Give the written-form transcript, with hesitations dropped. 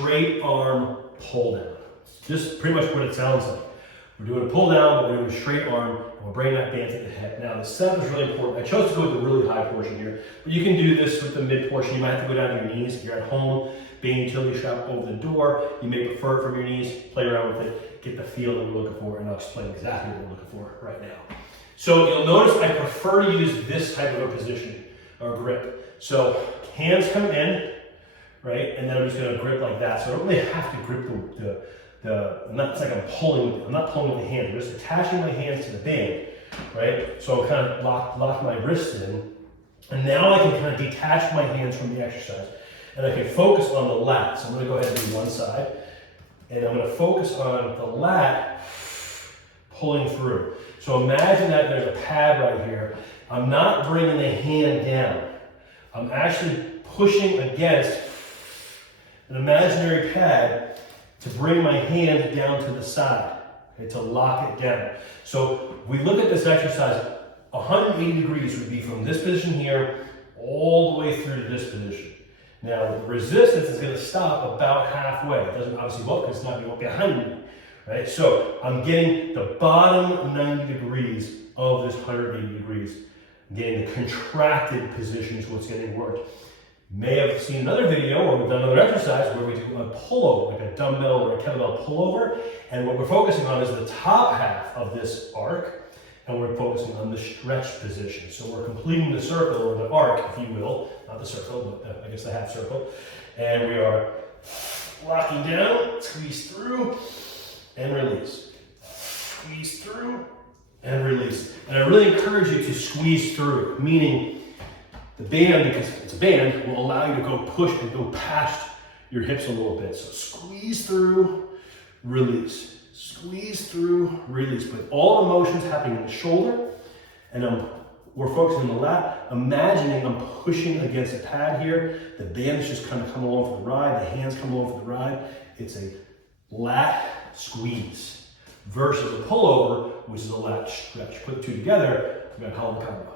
straight arm pull down. Just pretty much what it sounds like. We're doing a pull down, but we're doing a straight arm, and we're bringing that band to the head. Now, the setup is really important. I chose to go with the really high portion here, but you can do this with the mid portion. You might have to go down to your knees. If you're at home, band utility strap over the door, you may prefer it from your knees. Play around with it, get the feel that we're looking for, and I'll explain exactly what we're looking for right now. So you'll notice I prefer to use this type of a position or grip. So hands come in, right, and then I'm just going to grip like that. So I don't really have to grip it's like I'm not pulling with the hand. I'm just attaching my hands to the band, right? So I'm kind of lock my wrists in, and now I can kind of detach my hands from the exercise, and I can focus on the lat. So I'm going to go ahead and do one side, and I'm going to focus on the lat pulling through. So imagine that there's a pad right here. I'm not bringing the hand down. I'm actually pushing against an imaginary pad to bring my hand down to the side, okay, to lock it down. So we look at this exercise, 180 degrees would be from this position here all the way through to this position. Now, the resistance is going to stop about halfway. It doesn't obviously go up because it's not going behind me, right? So I'm getting the bottom 90 degrees of this 180 degrees. I'm getting the contracted position is what's getting worked. May have seen another video or we've done another exercise where we do a pullover, like a dumbbell or a kettlebell pullover, and what we're focusing on is the top half of this arc, and we're focusing on the stretch position. So we're completing the circle or the arc, if you will, not the circle, but I guess the half circle, and we are locking down, squeeze through, and release. Squeeze through, and release. And I really encourage you to squeeze through, meaning the band, because it's a band, will allow you to go push and go past your hips a little bit. So squeeze through, release. Squeeze through, release. But all the motion's happening in the shoulder, and we're focusing on the lat. Imagining I'm pushing against a pad here. The band is just kind of coming along for the ride. The hands come along for the ride. It's a lat squeeze versus a pullover, which is a lat stretch. Put the two together, we've got a hell of a combo.